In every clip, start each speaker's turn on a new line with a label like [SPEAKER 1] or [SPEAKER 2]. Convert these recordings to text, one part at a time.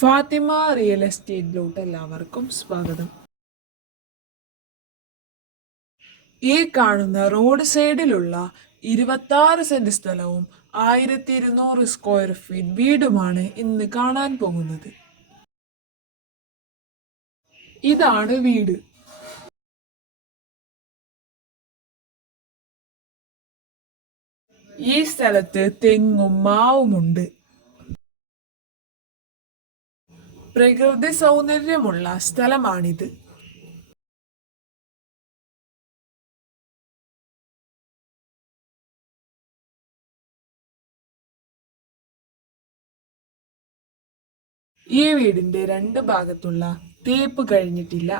[SPEAKER 1] Fathima real എസ്റ്റേറ്റിലോട്ട് എല്ലാവർക്കും സ്വാഗതം. ഈ കാണുന്ന റോഡ് സൈഡിലുള്ള ഇരുപത്തി ആറ് സെന്റ് സ്ഥലവും ആയിരത്തി ഇരുന്നൂറ് സ്ക്വയർ ഫീറ്റ് വീടുമാണ് ഇന്ന് കാണാൻ പോകുന്നത്. ഇതാണ് വീട്. ഈ സ്ഥലത്ത് തെങ്ങും മാവുമുണ്ട്. പ്രകൃതി സൗന്ദര്യമുള്ള സ്ഥലമാണിത്. ഈ വീടിന്റെ രണ്ട് ഭാഗത്തുള്ള തേപ്പ് കഴിഞ്ഞിട്ടില്ല.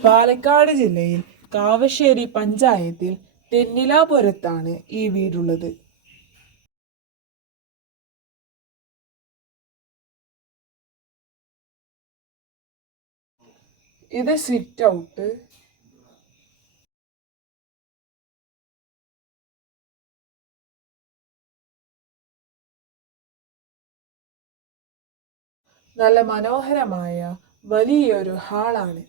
[SPEAKER 1] പാലക്കാട് ജില്ലയിൽ കാവശ്ശേരി പഞ്ചായത്തിൽ തെന്നിലാപുരത്താണ് ഈ വീടുള്ളത്. ഇത് സിറ്റ് ഔട്ട് നല്ല മനോഹരമായ വലിയൊരു ഹാളാണ്.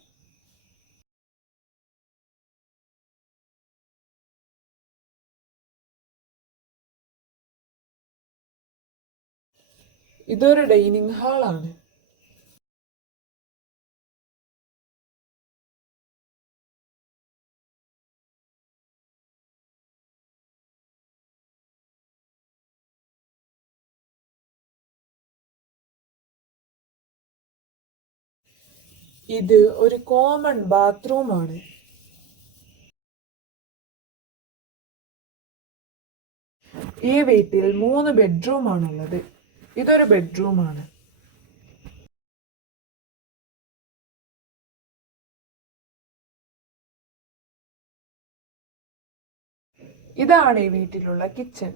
[SPEAKER 1] ഇതൊരു ഡൈനിങ് ഹാളാണ്. ഇത് ഒരു കോമൺ ബാത്റൂമാണ് ഈ വീട്ടിൽ മൂന്ന് ബെഡ്റൂം ബെഡ്റൂമാണുള്ളത് ഇതൊരു ബെഡ്റൂമാണ് ഇതാണ് ഈ വീട്ടിലുള്ള കിച്ചൺ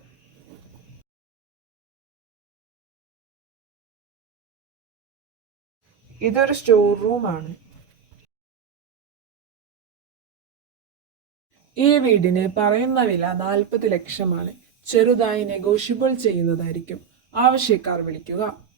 [SPEAKER 1] ഇതൊരു സ്റ്റോർ റൂമാണ് ഈ വീടിന് പറയുന്ന വില നാൽപ്പത് ലക്ഷമാണ്. ചെറുതായി നെഗോഷ്യബിൾ ചെയ്യുന്നതായിരിക്കും. ആവശ്യക്കാർ വിളിക്കുക.